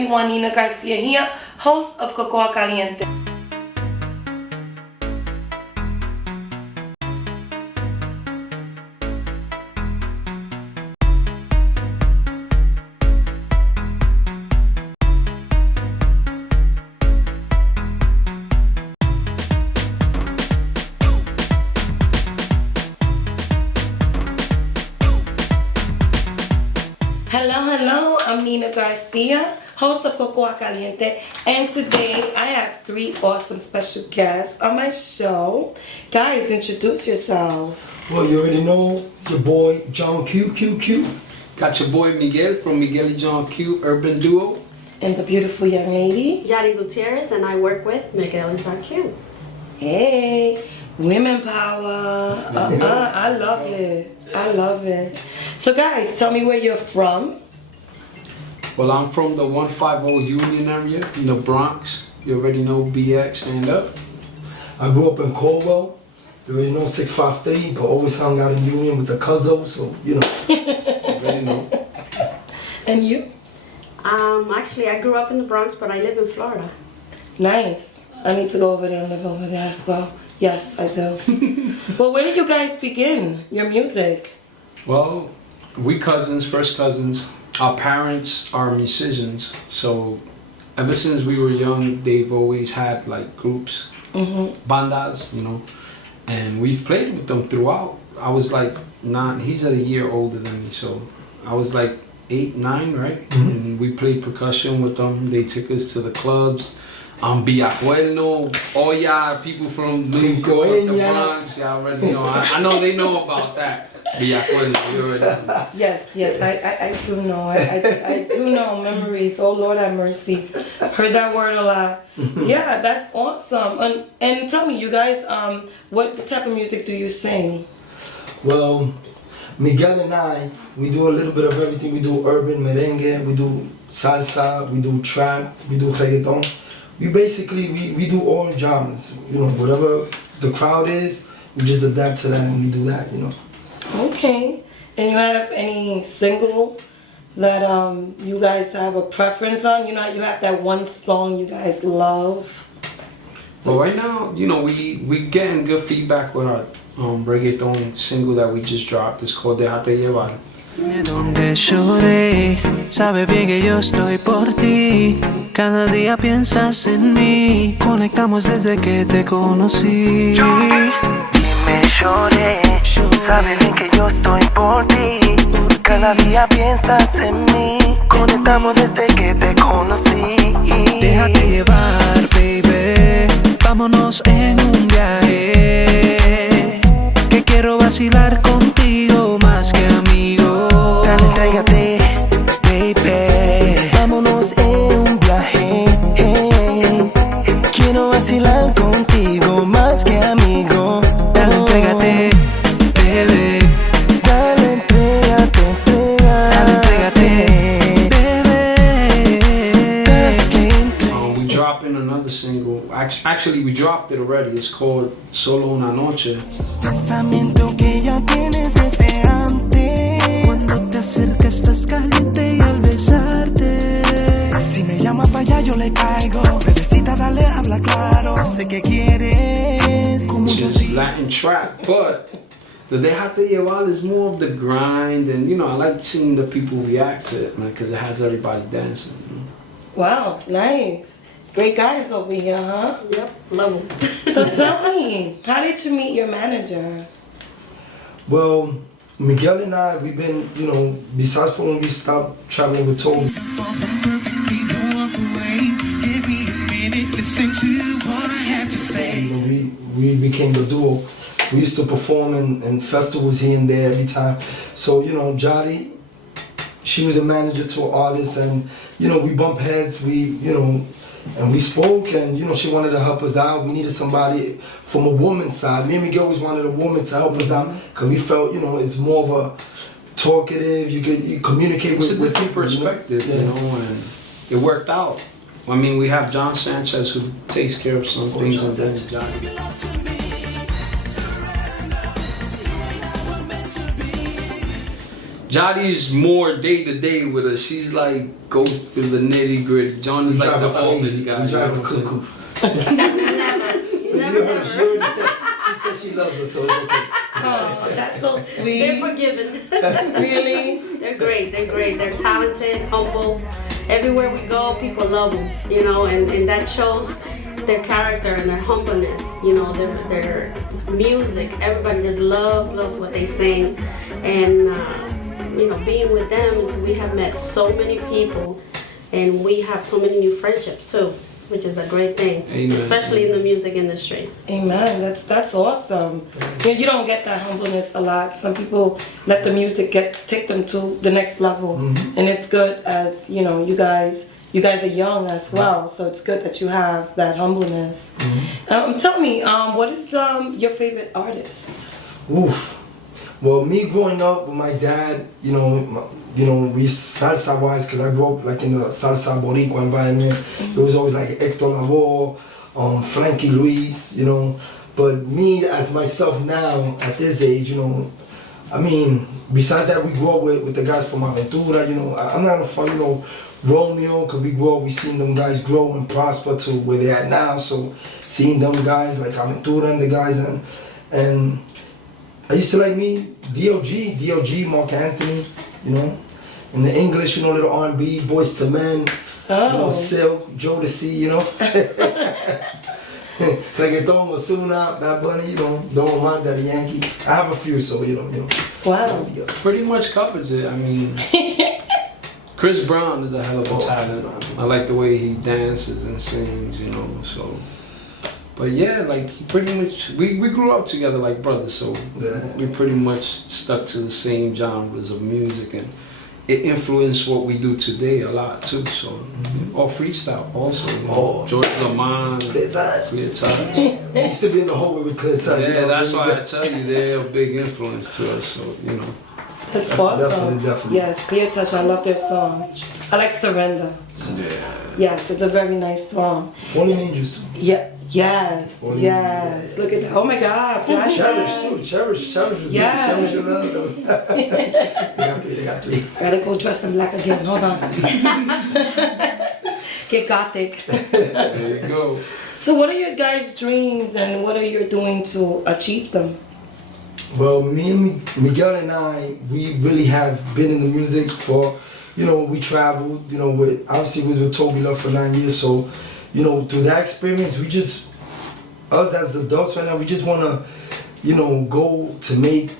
everyone, Nina Garcia here, host of Cocoa Caliente. Hello, I'm Nina Garcia, host of Cocoa Caliente, and today I have 3 awesome special guests on my show. Guys, introduce yourself. Well, you already know, it's your boy John Q. Got your boy Miguel from Miguel y John Q Urban Duo. And the beautiful young lady. Manager Gutierrez, and I work with Miguel and John Q. Hey, women power. I love it. I love it. So guys, tell me where you're from. Well, I'm from the 150 Union area in the Bronx. You already know BX, stand up. I grew up in Caldwell. You already know 653, but always hung out in Union with the Cuzzo, so you know. You already know. And you? Actually, I grew up in the Bronx, but I live in Florida. Nice. I need to go over there and live over there as well. Yes, I do. Well, where did you guys begin your music? Well, we cousins, first cousins. Our parents are musicians, so ever since we were young, they've always had like groups, bandas, you know, and we've played with them throughout. I was like 9, he's a year older than me, so I was like 8, 9, right? And we played percussion with them. They took us to the clubs. Villajuelo, Oya, people from New York, the Bronx, y'all already know. I know they know about that. Villajuelo, you already know. Yes, I do know. I do know memories. Oh Lord have mercy. Heard that word a lot. Yeah, that's awesome. And tell me, you guys, what type of music do you sing? Well, Miguel and I, we do a little bit of everything. We do urban, merengue, we do salsa, we do trap, we do reggaeton. We basically, we do all genres, you know, whatever the crowd is, we just adapt to that and we do that, you know. Okay. And you have any single that you guys have a preference on? You know, you have that one song you guys love? Well, right now, you know, we getting good feedback with our reggaeton single that we just dropped. It's called Déjate Llevar. Donde lloré, sabes bien que yo estoy por ti. Cada día piensas en mí. Conectamos desde que te conocí. Dime lloré, sabes bien que yo estoy por ti. Cada día piensas en mí. Conectamos desde que te conocí. Déjate llevar, baby. Vámonos en un viaje. Que quiero vacilar contigo más que amigo. Dale, entrégate, baby. Vámonos en un viaje. Quiero vacilar contigo más que amigo. Dale, entrégate, baby. Dale, entrégate, Dale, entrégate, baby. We dropping another single. Actually, we dropped it already. It's called Solo Una Noche. Pensamiento que ya tienes desde antes. Cuando te acercas estás caliente y al besarte. Si me llama para allá yo le caigo. Bebecita dale habla claro. Sé que quieres. Just Latin trap, but the Déjate Llevar is more of the grind, and you know I like seeing the people react to it, man, because it has everybody dancing. You know? Wow, nice. Great guys over here, huh? Yep, love them. So tell me, how did you meet your manager? Well, Miguel and I, we've been, you know, besides from when we stopped traveling with Toby. You know, we became the duo. We used to perform in festivals here and there every time. So, you know, Jody, she was a manager to an artist, and, you know, we bump heads, and we spoke, and, you know, she wanted to help us out. We needed somebody from a woman's side. Me and Miguel always wanted a woman to help us out, because we felt, you know, it's more of a talkative, you communicate it's with a different people, perspective, you know, and it worked out. I mean, we have John Sanchez who takes care of some things, and then Johnny. Jottie's more day to day with us. She's like goes through the nitty gritty. John is like the office guy. We drive her cuckoo. Never. She said she loves us, so it's okay. Oh, that's so sweet. They're forgiven. Really? They're great. They're great. They're talented, humble. Everywhere we go, people love them. You know, and that shows their character and their humbleness. You know, their music. Everybody just loves what they sing, and you know, being with them is we have met so many people, and we have so many new friendships too, which is a great thing. Amen. Especially in the music industry. Amen. That's awesome. You don't get that humbleness a lot. Some people let the music take them to the next level, and it's good as you know. You guys are young as well, so it's good that you have that humbleness. Tell me, what is your favorite artist? Oof. Well, me growing up with my dad, you know, we salsa wise, because I grew up like in the salsa boricua environment. It was always like Hector Lavoe, Frankie Luis, you know. But me as myself now at this age, you know, I mean, besides that, we grew up with the guys from Aventura, you know. I'm not a fan, you know, Romeo, because we grew up, we seen them guys grow and prosper to where they're at now. So seeing them guys like Aventura and the guys, and I used to like me, D.O.G., Mark Anthony, you know. In the English, you know, little R&B, Boys to Men, you know, Silk, Jodeci, you know. Reggaeton, Ozuna, Bad Bunny, you know, Don Omar, Daddy Yankee. I have a few, so you know. Wow. Pretty much covers it. I mean, Chris Brown is a hell of a talent. I like the way he dances and sings, you know, so. But yeah, like he pretty much, we grew up together like brothers, so we pretty much stuck to the same genres of music, and it influenced what we do today a lot too. So, or freestyle also. You know, George Lamont, Clear Touch. We used to be in the hallway with Clear Touch. Yeah, you know, that's why I tell you they're a big influence to us. So you know. That's awesome. Definitely. Yes, Clear Touch. I love their song. I like Surrender. Yeah. Yes, it's a very nice song. Fallen Angels too. Yeah. Yes. Yes. Look at that. Oh my God. Cherish too. Cherish. Yes. Cherish your love. They got three. Gotta go dress in black again. Hold on. Get gothic. There you go. So what are your guys' dreams and what are you doing to achieve them? Well, me and Miguel and I, we really have been in the music for, you know, we traveled, you know, obviously we were with Toby Love for 9 years, so, you know, through that experience, we just, us as adults right now, we just want to, you know, go to make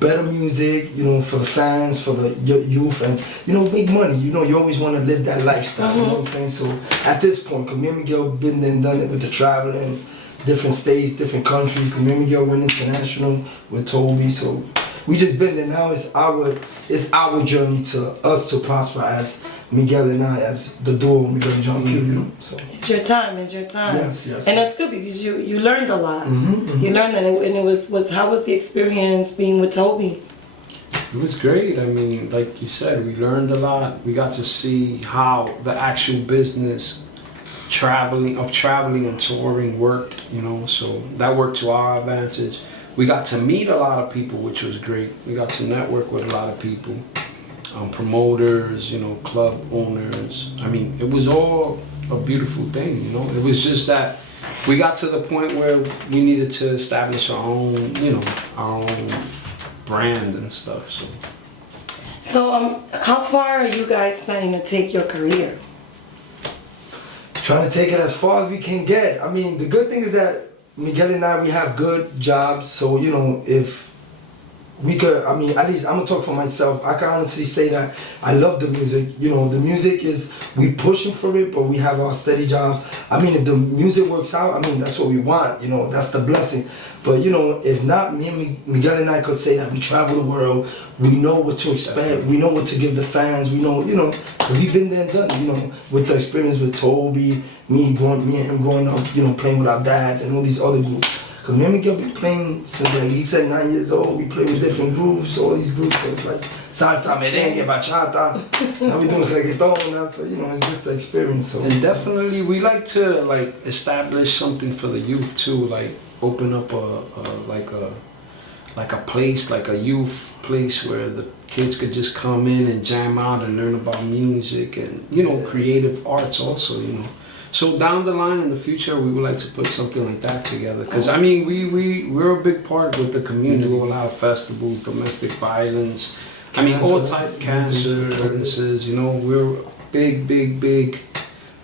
better music, you know, for the fans, for the youth, and, you know, make money. You know, you always want to live that lifestyle, you know what I'm saying? So at this point, because me and Miguel been there and done it with the traveling, different states, different countries. Me and Miguel went international with Toby, so we just been there. Now it's our journey to us to prosper as Miguel and I, as the duo Miguel and John Q, you know. So it's your time. Yes. And that's good because you learned a lot. You learned that, and it was how was the experience being with Toby? It was great. I mean, like you said, we learned a lot. We got to see how the actual business traveling and touring worked, you know, so that worked to our advantage. We got to meet a lot of people, which was great. We got to network with a lot of people, promoters, you know, club owners. I mean, it was all a beautiful thing, you know. It was just that we got to the point where we needed to establish our own, you know, our own brand and stuff. So how far are you guys planning to take your career? Trying to take it as far as we can get. I mean, the good thing is that Miguel and I, we have good jobs, so, you know, if we could, I mean, at least I'm gonna talk for myself. I can honestly say that I love the music. You know, the music is, we pushing for it, but we have our steady jobs. I mean, if the music works out, I mean, that's what we want, you know, that's the blessing. But, you know, if not, me and Miguel and I could say that we travel the world, we know what to expect, we know what to give the fans, we know, you know, we've been there and done, you know, with the experience with Toby, me and him growing up, you know, playing with our dads and all these other groups. Because me and Miguel been playing since, like, he said 9 years old, we play with different groups, all these groups, so it's like salsa, merengue, bachata, now we're doing reggaeton now, so, you know, it's just the experience. So. And definitely, we like to, like, establish something for the youth too, like, open up a place, like a youth place where the kids could just come in and jam out and learn about music and, you know, creative arts also, you know. So down the line in the future, we would like to put something like that together. Because, I mean, we're a big part with the community. We do a lot of festivals, domestic violence. I mean, all type cancer illnesses, you know. We're big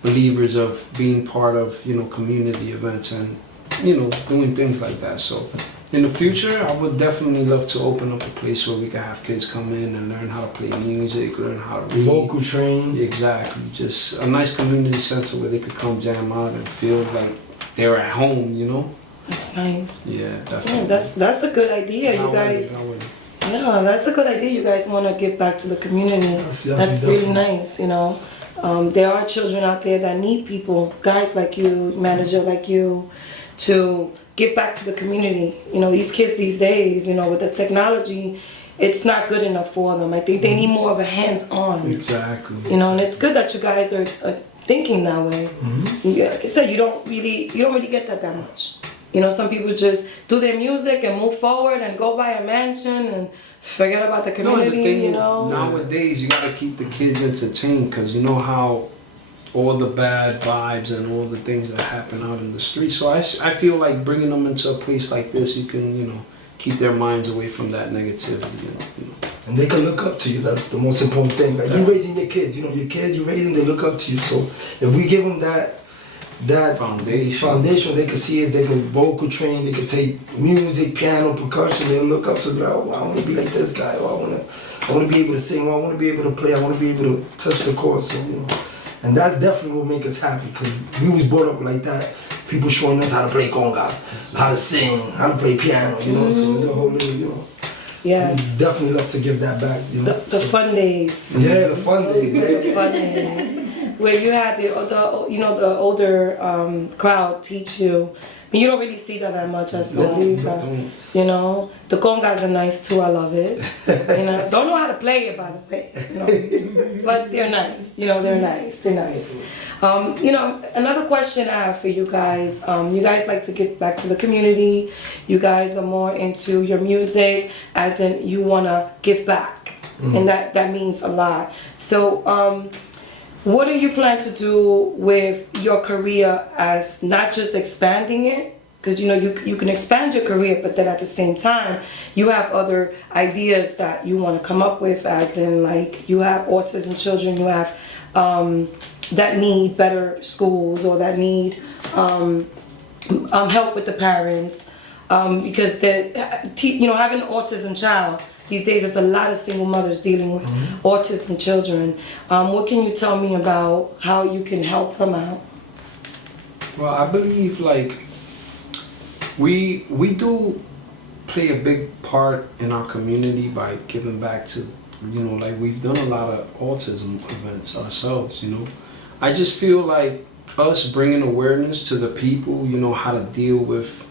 believers of being part of, you know, community events and, you know, doing things like that. So in the future, I would definitely love to open up a place where we can have kids come in and learn how to play music, learn how to read. Vocal train. Exactly. Just a nice community center where they could come jam out and feel like they're at home, you know? That's nice. Yeah, definitely. Yeah, that's a good idea, you guys. Yeah, that's a good idea. You guys want to give back to the community. That's really nice, you know. There are children out there that need people, guys like you, manager like you, to give back to the community. You know, these kids these days, you know, with the technology, it's not good enough for them. I think they need more of a hands-on. Exactly. You know, and it's good that you guys are thinking that way. Yeah, like I said, you don't really get that much. You know, some people just do their music and move forward and go buy a mansion and forget about the community, No, the thing you is, know. nowadays you gotta keep the kids entertained because you know how all the bad vibes and all the things that happen out in the street. So I feel like bringing them into a place like this, you can, you know, keep their minds away from that negativity. You know. And they can look up to you. That's the most important thing. Like you're raising your kids. You know, your kids, you raise them, they look up to you. So if we give them that foundation, they can see is they can vocal train, they can take music, piano, percussion, they'll look up to them, oh, I want to be like this guy, or I want to be able to sing, or I want to be able to play, I want to be able to touch the chords, so, you know. And that definitely will make us happy, because we was brought up like that, people showing us how to play congas, how to sing, how to play piano, you know, so it's a whole little, you know. Yeah. We definitely love to give that back, you know. The fun days. Yeah, the fun days, man. The fun days. Where you had the older crowd teach you. I mean, you don't really see that much, I believe. You know, the congas are nice too. I love it. You know, don't know how to play it, by the way. You know? But they're nice. You know, they're nice. They're nice. You know, another question I have for you guys. You guys like to get back to the community. You guys are more into your music, as in you want to give back, and that means a lot. So. What do you plan to do with your career as not just expanding it? Because, you know, you can expand your career, but then at the same time, you have other ideas that you want to come up with, as in, like, you have autism children, you have that need better schools, or that need help with the parents. Because, you know, having an autism child, these days, there's a lot of single mothers dealing with autism children. What can you tell me about how you can help them out? Well, I believe like we do play a big part in our community by giving back to, you know, like we've done a lot of autism events ourselves, you know. I just feel like us bringing awareness to the people, you know, how to deal with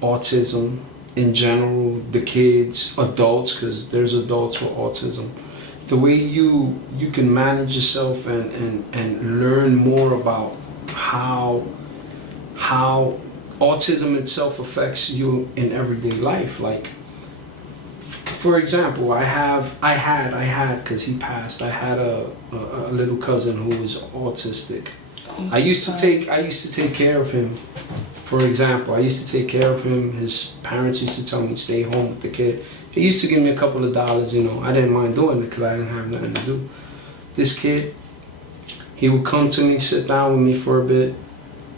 autism in general, the kids, adults, because there's adults with autism. The way you can manage yourself and learn more about how autism itself affects you in everyday life. Like, for example, I had, because he passed, I had a little cousin who was autistic. I used to take care of him. For example, I used to take care of him. His parents used to tell me, stay home with the kid. They used to give me a couple of dollars, you know. I didn't mind doing it because I didn't have nothing to do. This kid, he would come to me, sit down with me for a bit,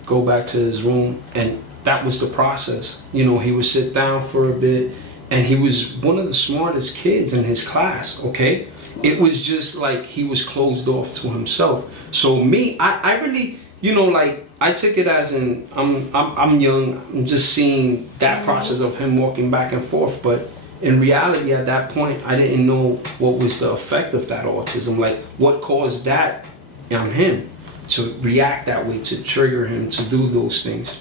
go back to his room, and that was the process. You know, he would sit down for a bit, and he was one of the smartest kids in his class, okay? It was just like he was closed off to himself. So me, I really, you know, like, I took it as in, I'm young, I'm just seeing that process of him walking back and forth, but in reality at that point, I didn't know what was the effect of that autism, like what caused that on him to react that way, to trigger him to do those things.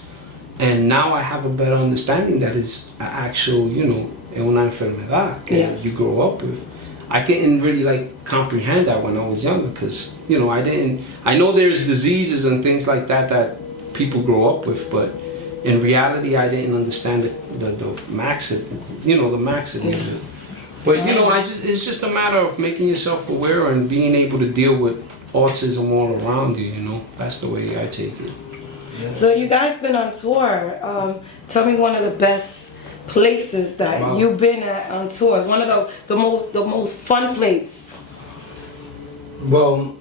And now I have a better understanding that is an actual, you know, una enfermedad that you grow up with. I couldn't really like comprehend that when I was younger because, you know, I know there's diseases and things like that people grow up with, but in reality I didn't understand the maximum, you know, the maximum. But you know, it's just a matter of making yourself aware and being able to deal with autism all around you. You know, that's the way I take it. Yeah. So you guys been on tour. Tell me one of the best places that Wow. you've been at on tour. One of the most fun place. Well,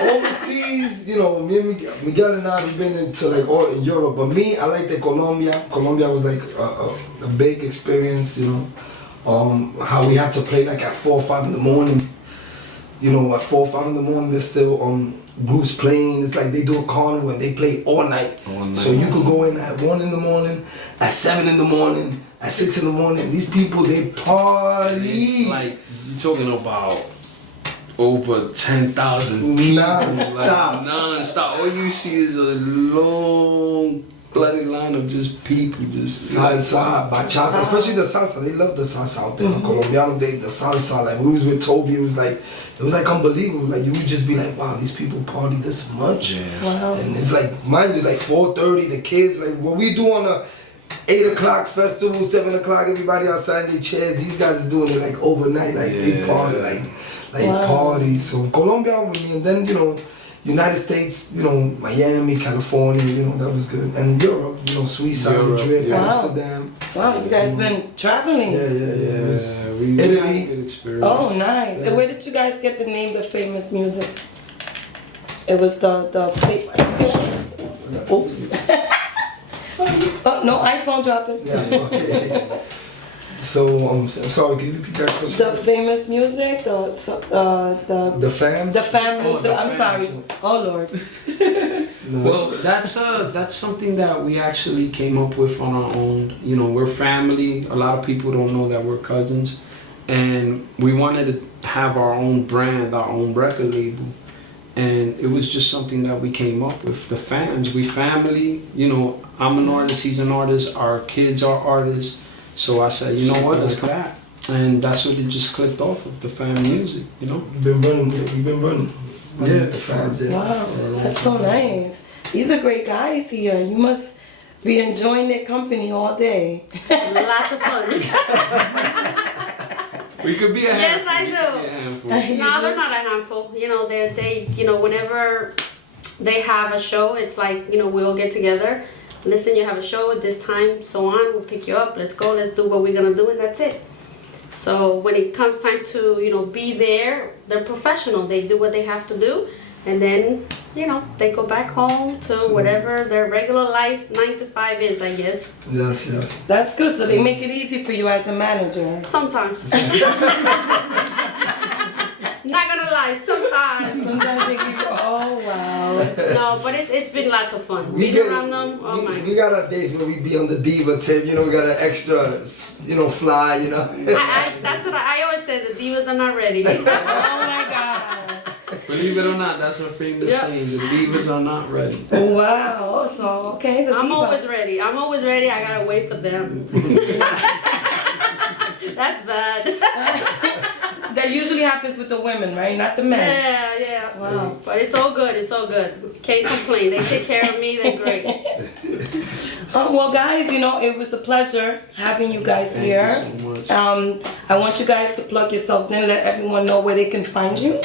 overseas, you know, me and Miguel and I, we've been into like all in Europe. But me, I like the Colombia. Colombia was like a big experience, you know. How we had to play like at 4 or 5 in the morning. You know, at 4 or 5 in the morning, there's still groups playing. It's like they do a carnival and they play all night. So you could go in at 1 in the morning, at 7 in the morning, at 6 in the morning. These people, they party. It's like you're talking about over 10,000 people, Non-stop. like non-stop. All you see is a long bloody line of just people, just Salsa, bachata, especially the salsa. They love the salsa out there. The Colombianos, the salsa. Like we was with Toby, it was like unbelievable. Like you would just be like, wow, these people party this much. Wow. And it's like mine is like 4:30. The kids, like what we do on a 8 o'clock festival, 7 o'clock, everybody outside their chairs. These guys is doing it like overnight, like they party, like party. So Colombia with me, and then you know. United States, you know, Miami, California, you know, that was good. And Europe, you know, Suiza, Madrid, yeah. Amsterdam. Wow, you guys been traveling. Yeah. It was we had a Italy. good experience. Oh, nice. And where did you guys get the name The Famous Music? It was the oops. Oh, no, iPhone dropping. Yeah. So, I'm sorry, can you repeat that question? The Famous Music, The fam? the fam Oh, music. the I'm fam. sorry. Oh Lord. Well, that's something that we actually came up with on our own. You know, we're family. A lot of people don't know that we're cousins, and we wanted to have our own brand, our own record label, and it was just something that we came up with. The fans, we family. You know, I'm an artist, he's an artist, our kids are artists. So I said, you know what, let's come back, and that's what it just clicked off of the fam music. You know, We've been running. Yeah. With the fans, yeah. Wow, that's so nice. These are great guys here. You must be enjoying their company all day. Lots of fun. we could be a Yes, handful. I We do. could be a handful. No, they're not a handful. You know, they you know, whenever they have a show, it's like, you know, we all get together. Listen, you have a show at this time, so on. We'll pick you up. Let's go. Let's do what we're gonna do, and that's it. So when it comes time to, you know, be there, they're professional. They do what they have to do, and then, you know, they go back home to whatever their regular life 9 to 5 is, I guess. Yes. That's good. So they make it easy for you as a manager. Sometimes. Not gonna lie, sometimes. Sometimes they give you, oh wow. No, but it's been lots of fun. Being around them, oh my. We got our days where we be on the diva tip, you know, we got an extra, you know, fly, you know. That's what I always say, the divas are not ready. Oh my God. Believe it or not, that's our famous Yep. saying. The divas are not ready. Wow. So okay, the I'm diva. always ready. I'm always ready. I gotta wait for them. That's bad. That usually happens with the women, right? Not the men. Yeah. Wow. But it's all good. It's all good. Can't complain. They take care of me. They're great. Well, guys, you know, it was a pleasure having you guys Thank here. you so much. I want you guys to plug yourselves in, let everyone know where they can find you.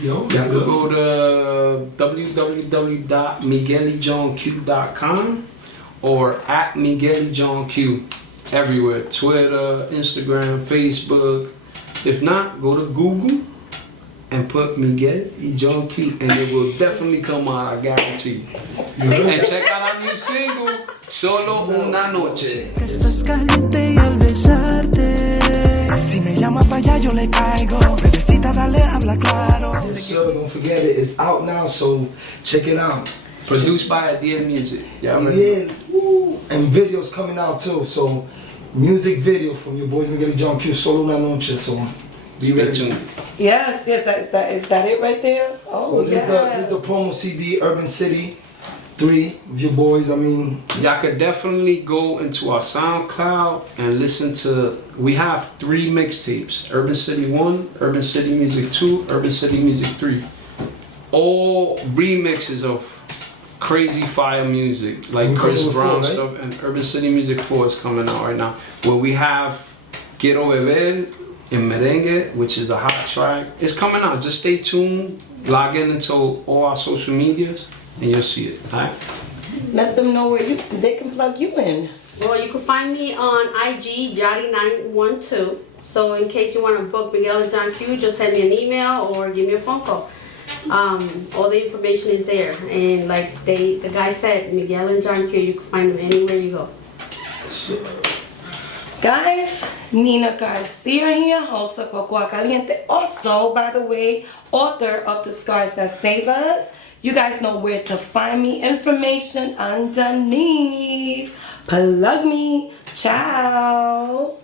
Yo, You can go to www.miguelijohnq.com or at MigueliJohnQ everywhere. Twitter, Instagram, Facebook. If not, go to Google and put Miguel y John Q and it will definitely come out, I guarantee. And check out our new single, Solo Una Noche. Estás caliente y al besarte. Si me llama pa' allá yo le caigo. Bebecita dale habla claro. Yes, sir, don't forget it. It's out now, so check it out. Produced by Adiel Music. Y'all ready? Yeah, woo. And videos coming out too, so music video from your boys Miguel y John Q, Solo Una Noche, so be Stay ready. tuned. Yes, is that it right there? Oh, Well, yeah. this is the promo CD, Urban City 3 of your boys. I mean, Y'all could definitely go into our SoundCloud and listen to, we have 3 mixtapes, Urban City 1, Urban City Music 2, Urban City Music 3. All remixes of crazy fire music, like We Chris coming with Brown 4, right? stuff, and Urban City Music 4 is coming out right now, where we have Quiero Beber in Merengue, which is a hot track. It's coming out. Just stay tuned. Log in into all our social medias, and you'll see it. All right? Let them know where they can plug you in. Well, you can find me on IG, Jotty912. So in case you want to book Miguel and John Q, just send me an email or give me a phone call. All the information is there. And like the guy said, Miguel and John Q, you can find them anywhere you go. Guys, Nina Garcia here, host of Caliente Awesome, by the way, author of The Scars That Save Us. You guys know where to find me. Information underneath. Plug me. Ciao.